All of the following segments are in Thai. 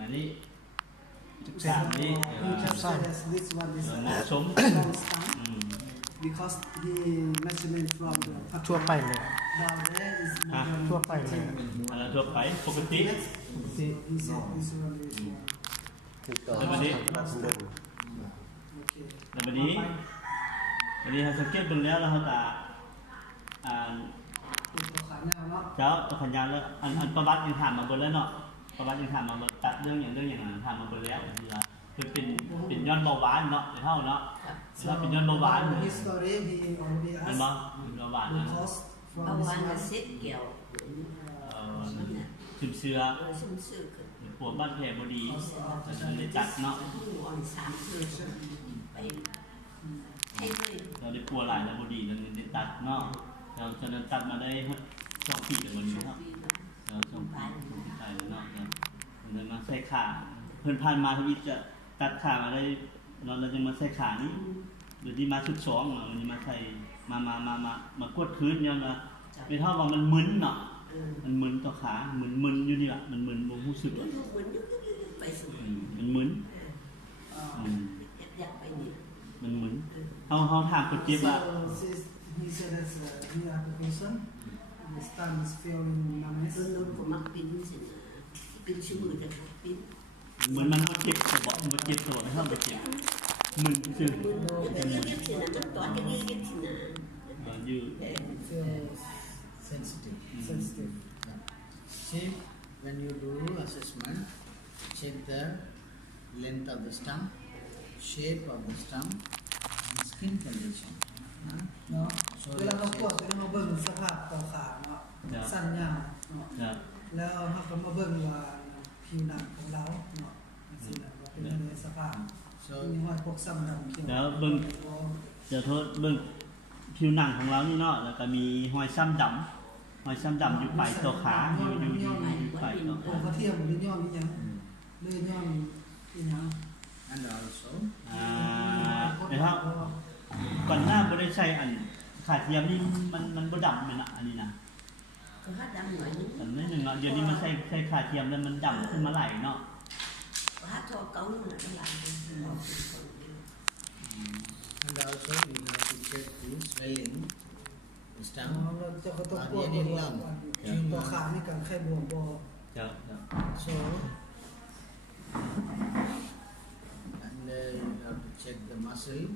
อันนี้13นี้this one is เหมาะสม because the measurement from the ทั่วไปเลย down there is ทั่วไปเลย อะไรทั่วไปปกติ he said this one is แล้ววันนี้ okay แล้ววันนี้เราสังเกตดูแล้วเราจะตัวขาหน้าเนาะเจ้าตัวขันยานแล้วอันประวัติยังถามมาบนแล้วเนาะประวัติยังถามมาตัดเรื่องอย่างนั้นถามมาบนแล้วคือเป็นย้อนเบาหวานเนาะเท่าเนาะถ้าเป็นย้อนเบาหวาน history he already เป็น asked บ้างเบาหวาน the นะ cost เบา from หวาน this เซ็ตเกี่ยว ซึมเสือ ซึมซื่อขึ้น ปวดบ้านแผลบดีเลยตัดเนาะ อ่อน3คืนไปให้เลย เราได้ปวดหลายแล้วบดีเราได้ตัดเนาะเราจะนั้นตัดมาได้2 ปีแล้ววันนี้ครับเรา2 ปีไปแล้วเนาะเรามาใส่ขาเพิ่นผ่านมาทวีจะตัดขามาได้เราจะมาใส่ขานี้เดี๋ยวที่มาชุด2วันนี้มาใส่มากดพื้นย้อนว่าไม่เท่าว่ามันมึนเนาะมันมึนต่อขามึนอยู่นี่ล่ะมันมึนบ่รู้สึกว่าไปสู่มันมึนอยากไปนี่มันมึนเฮาถามคนเจ็บว่า he said that he application the stand is feeling numbness รุ่นผมมักปิ้นสิปิ้นชื่อมือจะปิ้นเหมือนมันเจ็บตัวบ่มันเจ็บตัวไม่เท่าไปเจ็บมึนซื่อมันยืดสินะมันตอนจะยืดสินะยืด feel sensitive see when you do assessment check the length of the stump shape of the stump and skin condition เนาะเวลาเราปวดเราเบิ่งสภาพต่อขาเนาะสั้นยาวเนาะแล้วเราก็มาเบิ่งว่าผิวหนังของเราเนาะสิว่าเป็นในสภาพมีห้อยพวกซ้ำดำเขียวแล้วเบิ่งจะโทษเบิ่งผิวหนังของเรานี่เนาะแล้วก็มีห้อยซ้ำดำอยู่ปลายตัวขาอยู่ปลายตัวขาเขาเทียมหรือย่อนี่ยังเลื่อนย่อนี่ยัง and also นะครับก่อนหน้าบ่ได้ใช้อันขาเทียมนี่มันบ่ดำเลยนะอันนี้นะก็ดำหน่อยนึงอันนี้นึงเนาะเดี๋ยวนี้มันใช้ขาเทียมแล้วมันดำขึ้นมาไหลเนาะถ้าโทรเกาหน่อยมันไหล and also we have to check the swelling the stump เราจะก็ต้องปวดตัวขานี่กันไข้บวมบ่so and you have to check the muscle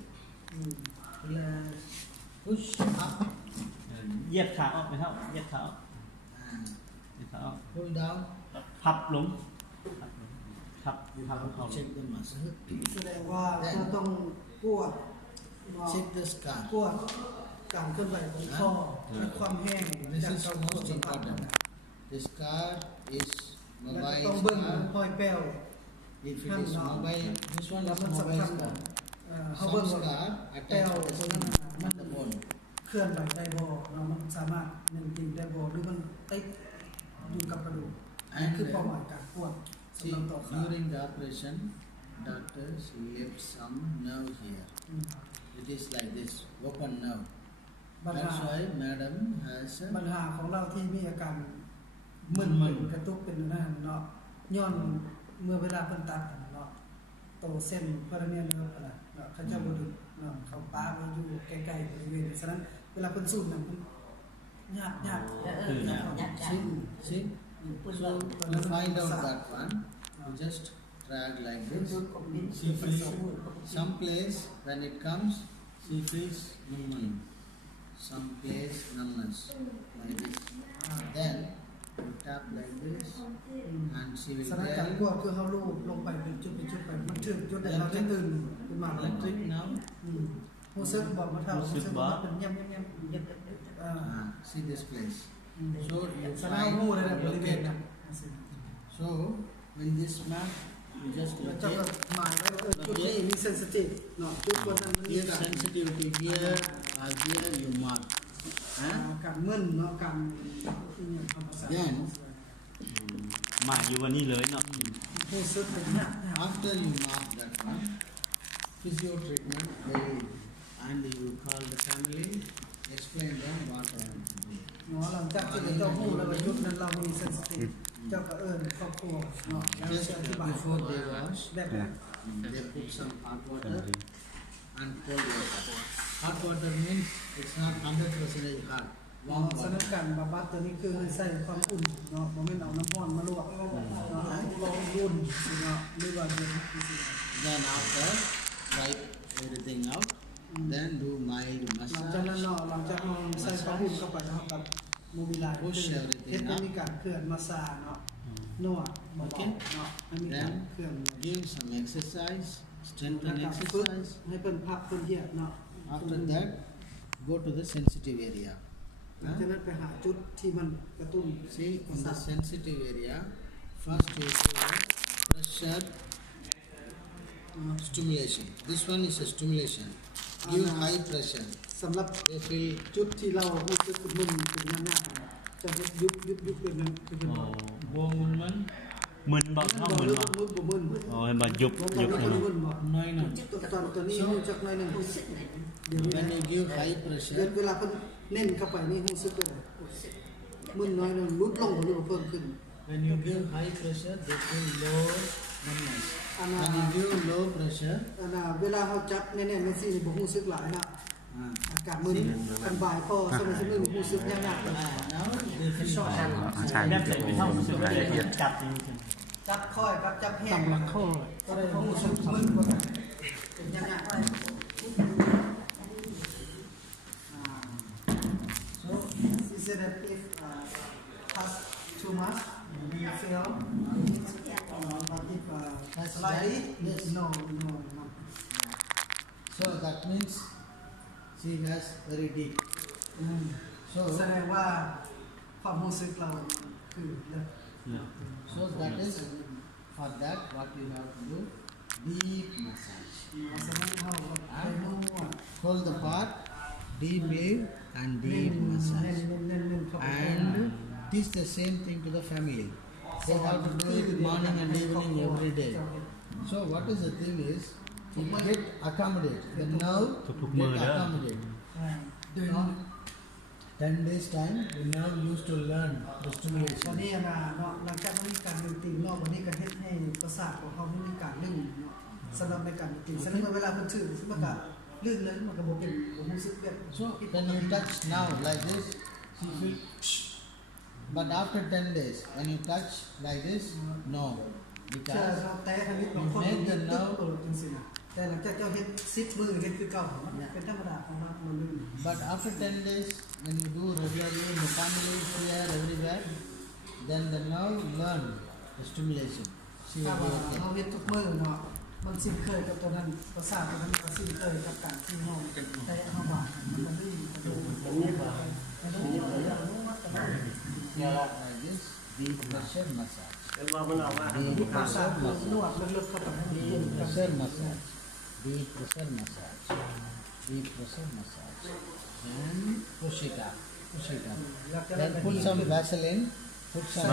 push up เหยียดขาออกไปเท่าเหยียดขาออกpull down พับลงครับ you have to check the muscle แสดงว่าเราต้องปวด check the scar ปวดการเคลื่อนไหวของข้อและความแห้ง this is most important the scar is mobile ต้องเบิ่งห้อยแป้ว if it is mobile this one is mobile scar เขาเบิ่งว่าแป้วตรงนั้นมัน the bone เคลื่อนไหวได้บ่เรามันสามารถหนึ่งติดได้บ่หรือมันติดอยู่กับกระดูกนั่นคือเป้าหมายการปวด during the operation doctors left some nerve here it is like this open nerve that's why madam has ปัญหาของเราที่มีอาการมึนกระตุกเป็นนั่นเนาะย้อนเมื่อเวลาเพิ่นตัดเนาะโตเส้นพาราเนียนเนาะเขาจะบ่ดึกเนาะเขาป้ามันอยู่ใกล้ๆบริเวณฉะนั้นเวลาเพิ่นสูบนั่นเพิ่นญาติsee so you find out that one you just drag like this she feels some place when it comes she feels normal some place numbness like this then you tap like this and she will สถานการณ์ปวดคือเฮาลูบลงไปเป็นจุดไปมันถึงจุดได้เราจะตื่นขึ้นมา electric now รู้สึกบอกมาเท่ารู้สึกว่าเป็นเงียบsee this place so you สนามหูได้บริเวณนั้น so when this map you just จะหมายไว้ว่าจุดนี้มี sensitive เนาะจุดบนนั้นมันมี sensitivity here or here you mark การมึนเนาะการ then หมายอยู่วันนี้เลยเนาะ รู้สึกเป็นเนี่ย after you mark that one physio treatment they and you call the family explain them what I am to do หลังจากที่เราหูแล้วว่าจุดนั้นเรามี sensitive เจ้าก็เอิ้นครอบครัวเนาะแล้ว Just จะอธิบาย before they wash, แบบนั้น they put some hot water and cold water. Hot water means it's not 100% hot. สถานการณ์บำบัดตัวนี้คือให้ใส่ความอุ่นเนาะบ่แม่นเอาน้ำร้อนมาลวกเนาะให้ลองอุ่นเนาะหรือว่าเย็นจังซี่ Then after wipe everything out, then do mild หลังจากนั้น massage. เนาะหลังจากเราใส่ความอุ่นเข้าไปเนาะกับโมบิลาย Push เฮ็ด everything ให้ up. มีการเคลื่อนมาซาเนาะนวดเบาๆเนาะให้มีการเคลื่อน Give some exercise, แล้ว strengthen ก็ฝึก exercise. ให้เพิ่นพักเพิ่นเหยียดเนาะ After that, go to the sensitive area. หลังจากนั้นไปหาจุดที่มันกระตุ้น See, ประ in สา the ท sensitive area, first you do pressure stimulation. This one is a stimulation. Give high pressure. สำหรับ They feel จุดที่เรารู้สึกมึนเป็นยากๆจะยุบเป็นนั้นคือเป็น bone movement. มึนบ่เข้ามึนบ่ มึน อ๋อให้บ่ยุบ บ่ ยุบ มึ ให้ น มัน มึนบ่ No. ตัวนี้รู้จักหน่อยหนึงเดี๋ยว When นี้ you give high เ pressure, วลาเพิ่นเน้นเข้าไปนี่รู้สึกเลยมึนน้อยหนึงลดลงหรือว่าเพิ่มขึ้น when you give high pressure, they feel low numbness. อัน When you give low pressure, น่ะเวลาเฮาจับแน่ๆจังซี่นี่บ่รู้สึกหลายนะอาการมึนกันบ่ายพอสมัยนึงรู้สึกยากๆ now they feel short. ใช่ แบบไหนไม่เท่ารู้สึก รายละเอียด จับจริง จับค่อยครับจับแห้งต่ำละข้อก็ได้รู้สึกมึนกว่ากันเป็นยากๆSo is it that if touch too much do you feel but if slightly no So that means she has very deep. แสดงว่าความรู้สึกเราคือเลิก So that is for that what you have to do, deep massage. สมัยเราไปนวด Hold the part deeply and deep เน้ massage. นเข้าไป And teach the same thing to the family. They have to do it morning and evening every day. So what is the thing is, you get accommodate. The nerve get accommodate. เดิน 10 days time, the nerve used to learn the วัน stimulation. นี้นะเนาะหลังจากมีการดึงตีนอกวันนี้ก็เฮ็ดให้ประสาทของเขามีการลื่นเนาะสำหรับในการตีฉะนั้นเวลาเพิ่นถือมันก็ลื่นเลยมันก็บ่เป็นบ่รู้สึกแบบ So when you touch now like this, you feel. But after 10 days, when you touch like this, no, เชื่อ because เราแตะทางนี้บางคนมันตึ๊บจังซี่นะแต่หลังจากเจ้าเฮ็ด10มื้อเฮ็ดคือเก่าเป็นธรรมดาของมันลื่น but after 10 days, when you do regularly in the family, here, everywhere, then the nerve learn the stimulation. She ถ้า will ว่า be เรา okay. เฮ็ดทุกมื้อเนาะมันสิ้นเคยกับตัวนั้นประสาทตัวนั้นก็สิ้นเคยกับการที่เฮาแตะเฮาบาดมันลื่นมันดูมันลื่นมันลื่น Like this, deep pressure massage. ประสาทนวดลึกๆเข้าไป Deep pressure massage. Deep pressure massage. Deep pressure massage. And push it up. Push it up. Then put some Vaseline. Put some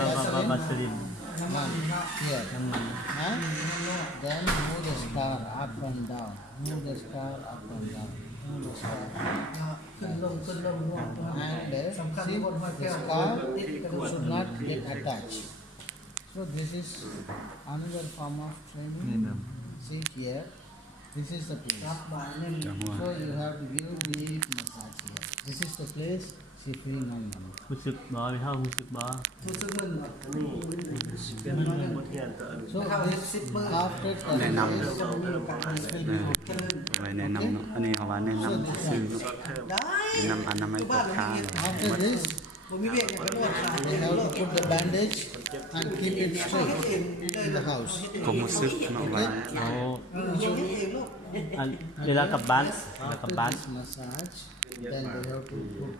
บัส Vaseline. ลิน Here. น้ำมัน Huh? Then move the scar up and down. Move the scar up and down. Move the scar. ขึ้นลงนวดตัวนั้น And สำคัญ see, บนหัว the แก้ว scar ติดกระดูก should not get attached. So this is another form of training. See here. This is the รับ place. บ่ายเน้น So you have to give deep massage here. This is the place. She feel numb. รู้สึกบ่ไม่เท่ารู้สึกบ่ รู้สึกมึนบ่ เป็นบทเรียนตัว So this after แนะ 10 นำ days, จะมีการเจริญ ไว้แนะนำเนาะอันนี้เขาว่าแนะนำซึ่ง ได้ แนะนำอนามัยปวดขา after this, ผมมีเวียกอย่างนวดขา they have to put the bandage and keep it straight in the house. ผมรู้สึกเนาะว่า โอ้ เฮ็ดเองลูก อันเวลากลับบ้านเวลากลับ After บ้าน this massage, then they have to put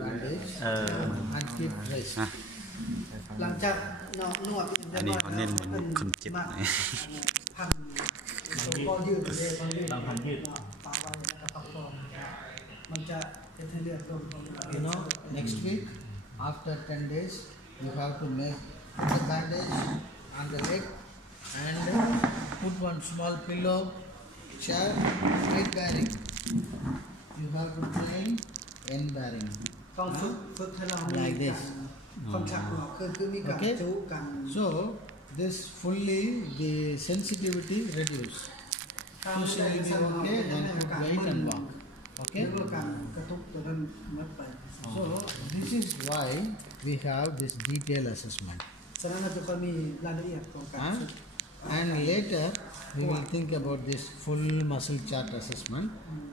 bandage เออ and keep rest. นะ หลังจากนวด อันนี้เขาเน้นเหมือนคนเจ็บไหม พันก็ยืดเลยบางยืด บางพันยืด ปาไว้แล้วก็ประคองมันจะเป็นให้เลือดลม You know, next week, after 10 days, you have to make the bandage on the leg and put one small pillow, chair, weight bearing. You have to train end bearing. ต้องฝึกให้เรา Like this. คอนแทคคือมีการจูกัน So this fully the sensitivity reduce. So she will be okay, then put weight and walk. Okay. So this is why we have this detailed assessment. And later we will think about this full muscle chart assessment.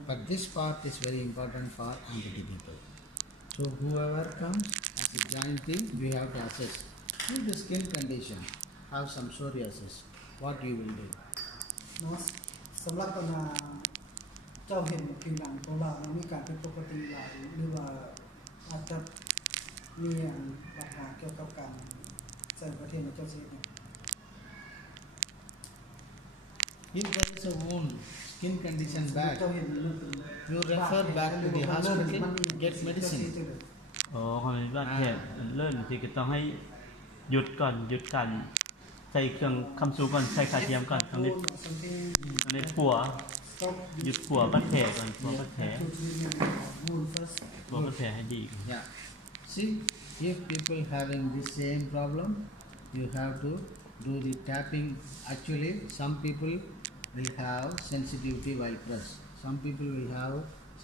But this part is very important for amputee people. So whoever comes as a joint team, we have to assess. If the skin condition have some psoriasis, what you will do? สำหรับปัญหาเจ้าเห็นผิวหนังของเรามีการเป็นปกติหลายหรือว่าอาจจะมีปัญหาเกี่ยวกับการใส่ประเทศในเจ้าเสีย If there is a wound, skin condition bad, you refer back to the hospital, get medicine. อ๋อคนนี้บาดแผลเริ่มที่ก็ต้องให้หยุดก่อนหยุดกันใส่เครื่องคำสูก่อนใส่ขาเทียมก่อนตรงนี้ผัวหยุดผัวบาดแผลก่อนผัวบาดแผลให้ดี Yeah. See, if people having the same problem, you have to do the tapping. Actually, some people will have sensitivity while press. Some people will have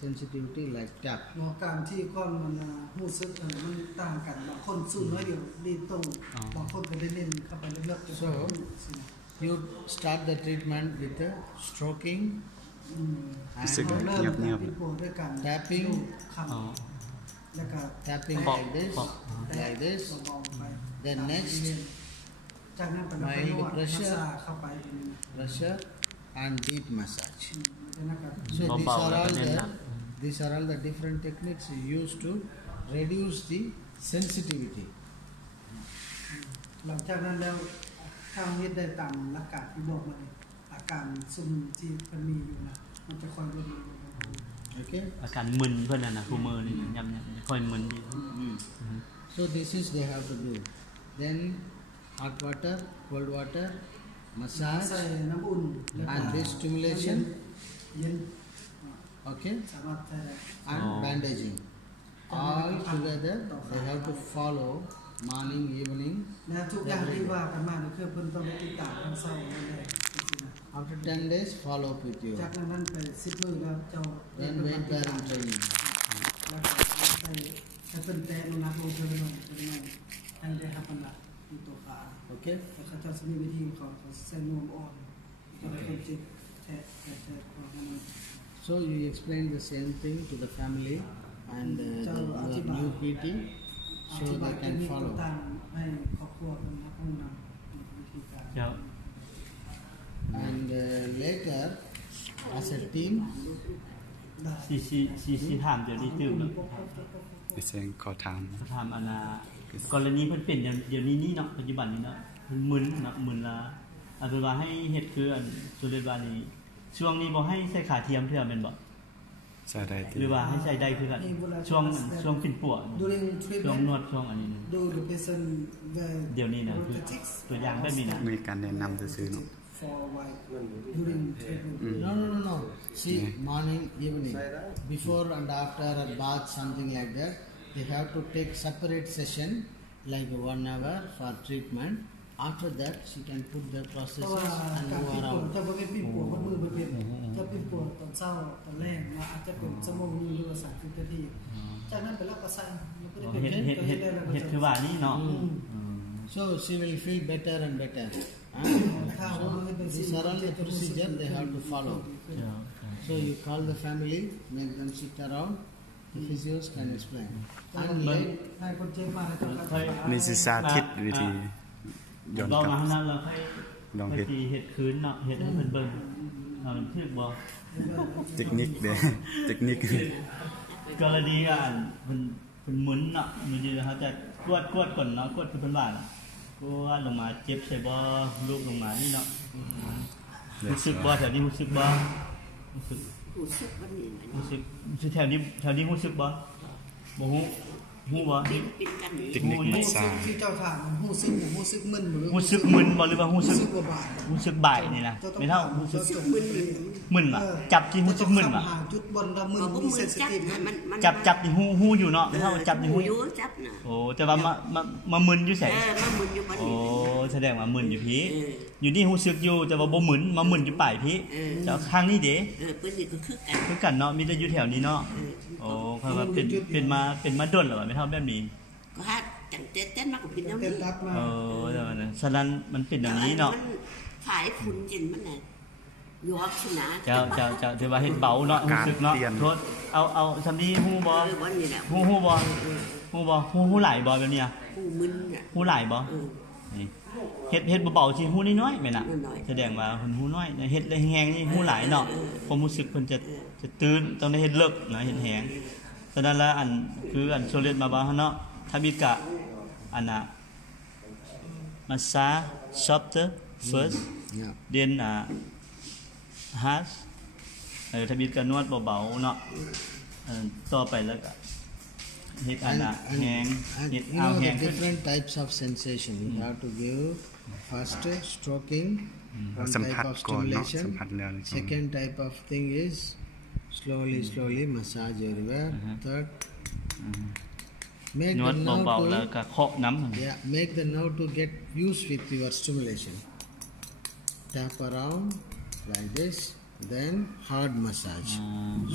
sensitivity like tap. การที่คนมันรู้สึกมันต่างกันบางคนสู้น้อยเดียวรีบตรงบางคนก็ได้เล่นเข้าไปเรื่อยๆ So you start the treatment with the stroking and tapping, tapping like this. Then next, mild pressure and deep massage. So these are all the different techniques used to reduce the sensitivity. หลังจากนั้นแล้วถ้าเฮ็ดได้ตามหลักการที่บอกมาอาการซึมที่มันมีอยู่นะมันจะค่อยลดลง Okay. อาการมึนเพิ่นน่ะผู้มือนี่ยำค่อยมึนดี So this is they have to do. Then hot water, cold water, massage ใส่น้ำอุ่น and this stimulation. เย็น Okay. สามารถใช้ได้ And bandaging. All together they have to follow morning, evening. และทุกอย่างที่ว่ากันมาคือเพิ่นต้องได้ติดตามทั้งเช้าและแลง After 10 days, follow up with you. จากนั้นไป10มื้อแล้วเจ้า Then weight bearing training. แล้วก็ให้เพิ่นแตะน้ำลงเพิ่นหน่อยให้ได้รับน้ำหนักอยู่ตัวขา Okay. แต่เขาจะมีวิธีเขาใส่นวมอ่อนจะได้คนจิตแทะของมัน So you explain the same thing to the family and the new PT, so they can follow. ให้ครอบครัวเป็นผู้นำวิธีการ เจ้า And later, as a team, สิถามเดี๋ยวนี้ตื่นแล้ว ไปเสียงขอถาม ถามอนากรณีเพิ่นเป็นเดี๋ยวนี้เนาะปัจจุบันนี้เนาะมึนเนาะมึนละเอาเป็นว่าให้เฮ็ดคืออันสุริบาลีช่วงนี้บ่ให้ใส่ขาเทียมเทื่อแม่นบ่ ใส่ได้ที่ หรือว่าให้ใส่ได้คือกันช่วงฟินปวดช่วงนวดช่วงอันนี้ ดู the person เดี๋ยวนี้นะคือตัวอย่างแบบนี้นะ มีการแนะนำซื่อๆเนาะ for white during treatment no. See, morning, evening, before and after a bath, something like that. They have to take separate session, like 1 hour for treatment. After that, she can put the processes and go จะ around. เป็นปิดปวดมือเป็นจะปิดปวดตอนเช้าตอนแรกนะอาจจะเป็นชั่วโมงนึงหรือว่า30 นาทีจากนั้นไปแล้วก็ใส่มันก็ได้เป็น เฮ็ดคือว่านี่เนาะ So she will feel better and better. So these are all the procedure they have to follow. So you call the family, make them sit around. The physios can explain. And ให้คนเจ็บมาแล้ว นี่สิสาธิตวิธีย้อน เรา กลับ มานั้นเราให้ ลอง เฮ็ดคืนเนาะเฮ็ดให้เพิ่นเบิ่งเราถึกบ่ เทคนิคเด้เทคนิค กรณีอ่านเพิ่นหมุนเนาะมันจะเขาจะกวดก่อนเนาะกวดคือเพิ่นว่าก็ลงมาเจ็บใส่บ่ลูกลงมานี่เนาะรู้สึกบ่แถวนี้รู้สึกบ่รู้สึกแถวนี้รู้สึกบ่บ่ฮู้ ฮู้บ่ ปิดกันนี่ เทคนิคมัสซาจ ที่เจ้าถามฮู้สึกบ่ฮู้สึกมึนบ่ รู้สึกมึนบ่หรือว่ารู้สึก บ่บาด รู้สึกบ่ายนี่นะไม่เท่ารู้สึกมึนว่ะจับที่รู้สึกมึนว่ะ จุดบนว่ามึน ก็บ่ มี มื เซ อน ซิ จับ ทีฟ นะ นะ มัน จับนี่ฮู้อยู่เนาะไม่เท่าจับนี่ฮู้ อยู่จับน่ะ โอ้แต่ว่ามามึนอยู่ไส มามึนอยู่บัด โอ้ นี้ แสดงว่ามึนอยู่พี่อยู่นี่รู้สึกอยู่แต่ว่าบ่มึนมามึนอยู่ปลายพี่เจ้าข้างนี้เด้ เพิ่นนี่ก็คือกัน คือกันเนาะมีแต่อยู่แถวนี้เนาะโอ้เพราะว่าเป็นมาดนแล้วว่าไม่เท่าแบบนี้ ก็หาจังเต้นมาก็เป็นแนว เต้ นี้ นตัดมา เออแต่ว่านั้นฉะนั้นมันเป็นแบบนี้เนาะ ขายฝุ่นจินมันน่ะอยู่ฮักชนะ เจ้าถือว่าเฮ็ดเบาเนาะรู้สึกเนาะโทษเอาซำนี้ฮู้บ่ วันนี้แหละ ฮู้บ่ฮู้หลายบ่แบบเนี้ย ผู้มึนน่ะ ฮู้หลายบ่นี่เฮ็ดเบาๆสิฮู้น้อยๆแม่น่ะ น้อยๆ แสดงว่าเพิ่นฮู้น้อยเฮ็ดแฮงๆนี่ฮู้หลายเนาะความรู้สึกเพิ่นจะตื่นต้องได้เฮ็ดเลิกนะเฮ็ดแฮงฉะนั้นแล้วอันคืออันโซเลตมาบ่เนาะถ้าบิดกะอันน่ะmassage softer first Yeah. then harsh ถ้าบิดกะนวดเบาๆเนาะต่อไปแล้วก็เฮ็ดอันน่ะแฮง and เฮ็ด you เอา know แฮ the งขึ้น different types of sensation. You have to give first stroking, one สัม type ผัส of ก่อนเนาะสัม stimulation. ผัสแล้วนี่ Second type of thing is slowly massage everywhere. Third, make นวด the เบาๆ nerve แล้ว to ก็เคาะน้ำ yeah, make the nerve to get used with your stimulation. Tap around like this, then hard massage.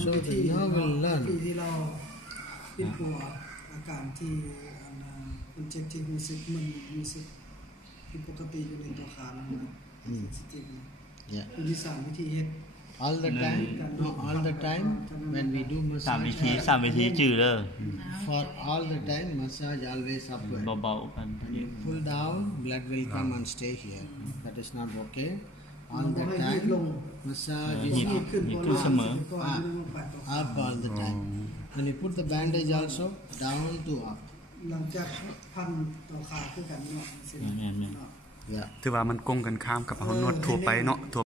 So the nerve will ที่ learn. ที่เราเป็นกลัวอาการที่อันเป็นเจ็บที่รู้สึกมึนรู้สึกผิดปกติอยู่ในตัวขานั่นนะเซนซิทีฟ Yeah. คือมี3วิธีเฮ็ด All the time, no, all the time when we do สามวิ massage, ธีสามวิธีจื้อเด้อ for all the time massage always upward. เบาๆกัน When you pull down, blood will come and stay here. That is not okay. All the ให้ time ลง massage ห is ยิบ up, ขึ้น หยิบ ก่อน ขึ้นเสมอ ก่อนลงไปต่อ up all the time. When you put the bandage also, down to up. หลังจากพันต่อขาคือกันเนาะเสร็จ แม่นๆ เนาะ Yeah. ถือว่ามันกงกันข้ามกับเฮานวดทั่วไปเนาะทั่ว